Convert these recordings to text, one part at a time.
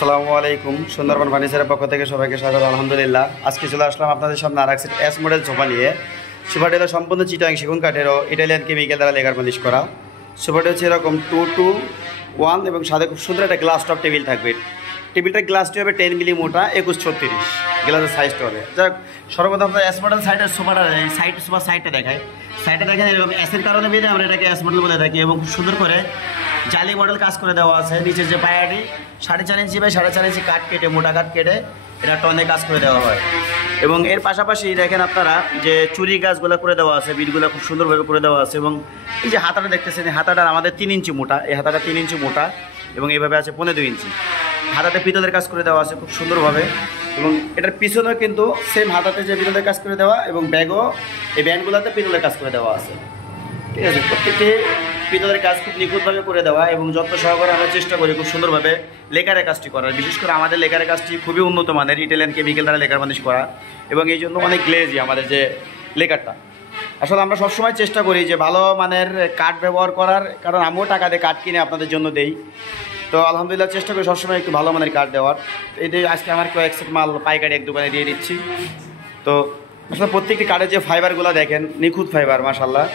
আসসালামু আলাইকুম। সুন্দরবন ফার্নিচারের পক্ষ থেকে সবাইকে স্বাগত। আলহামদুলিল্লাহ, আজকে চলে আসলাম আপনাদের সামনে আরেকটি এস মডেল সোফা নিয়ে। সোফাটি হলো সম্পূর্ণ চিটাং সেগুন কাঠের ও ইটালিয়ান কেমিক্যাল দ্বারা লেগার পলিশ করা। সোফাটি হচ্ছে এরকম 2-2-1 এবং সাথে খুব সুন্দর একটা গ্লাস টপ টেবিল থাকবে। টেবিলটার গ্লাসটি হবে 10 মিলি মোটা, 21-36 গ্লাসের সাইজটা হবে। যাক, সর্বপ্রথম আপনার এস মডেল সাইডের সোফাটা সোফার সাইডটা দেখায়। সাইডটা দেখেন এরকম এসের কারণে বেঁধে আমরা এটাকে এস মডেল বলে থাকি এবং খুব সুন্দর করে জালি মডেল কাজ করে দেওয়া আছে। নিচে যে পায়াটি 4.5 ইঞ্চি বাই 4.5 ইঞ্চি কাঠ কেটে, মোটা কাঠ কেটে এটা টনে কাজ করে দেওয়া হয়। এবং এর পাশাপাশি দেখেন আপনারা যে চুরি গাছগুলো করে দেওয়া আছে, বিটগুলো খুব সুন্দরভাবে করে দেওয়া আছে। এবং এই যে হাতাটা দেখতেছেন, এই হাতাটা আমাদের 3 ইঞ্চি মোটা, এই হাতাটা 3 ইঞ্চি মোটা এবং এইভাবে আছে 15 ইঞ্চি। হাতাতে পিতলের কাজ করে দেওয়া আছে খুব সুন্দরভাবে। এবং এটার পিছনেও কিন্তু সেম হাতাতে যে পিতলের কাজ করে দেওয়া এবং ব্যাগও এই ব্যান্ডগুলোতে পিতলের কাজ করে দেওয়া আছে। ঠিক আছে, প্রত্যেকটি পিতলের কাজ খুব নিখুঁতভাবে করে দেওয়া এবং যত্ন সহকারে আমরা চেষ্টা করি খুব সুন্দরভাবে লেকারের কাজটি করার। বিশেষ করে আমাদের লেকারের কাজটি খুবই উন্নত মানের, ইটালিয়ান কেমিক্যাল দ্বারা লেকার মানিশ করা এবং এই জন্য অনেক গ্লেজি আমাদের যে লেকারটা। আসলে আমরা সবসময় চেষ্টা করি যে ভালো মানের কাঠ ব্যবহার করার, কারণ আমিও টাকা দিয়ে কাঠ কিনে আপনাদের জন্য দেই। তো আলহামদুলিল্লাহ চেষ্টা করি সবসময় একটু ভালো মানের কাঠ দেওয়ার। এই যে আজকে আমার কেউ এক সেট মাল পাইকারি এক দোকানে দিয়ে দিচ্ছি। তো আসলে প্রত্যেকটি কাঠের যে ফাইবারগুলো দেখেন, নিখুঁত ফাইবার মাশাআল্লাহ।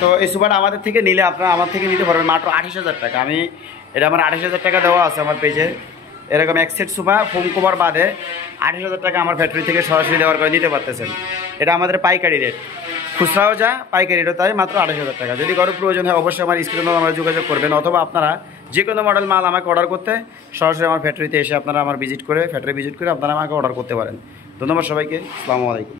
তো এই সোফাটা আমাদের থেকে নিলে আপনারা আমার থেকে নিতে পারবেন মাত্র 28,000 টাকা। এটা আমার 28,000 টাকা দেওয়া আছে আমার পেজে। এরকম এক সেট সোফা ফোম কভার বাদে 28,000 টাকা আমার ফ্যাক্টরি থেকে সরাসরি দেওয়ার করে নিতে পারতেছেন। এটা আমাদের পাইকারি রেট, খুচরাও যা পাইকারি রেটও তাই, মাত্র 28,000 টাকা। যদি কারো প্রয়োজন হয় অবশ্যই আমার স্ক্রিনে আমরা যোগাযোগ করবেন, অথবা আপনারা যে কোনো মডেল মাল আমাকে অর্ডার করতে সরাসরি আমার ফ্যাক্টরিতে এসে আপনারা আমার ফ্যাক্টরি ভিজিট করে আপনারা আমাকে অর্ডার করতে পারেন। ধন্যবাদ সবাইকে। আসসালামু আলাইকুম।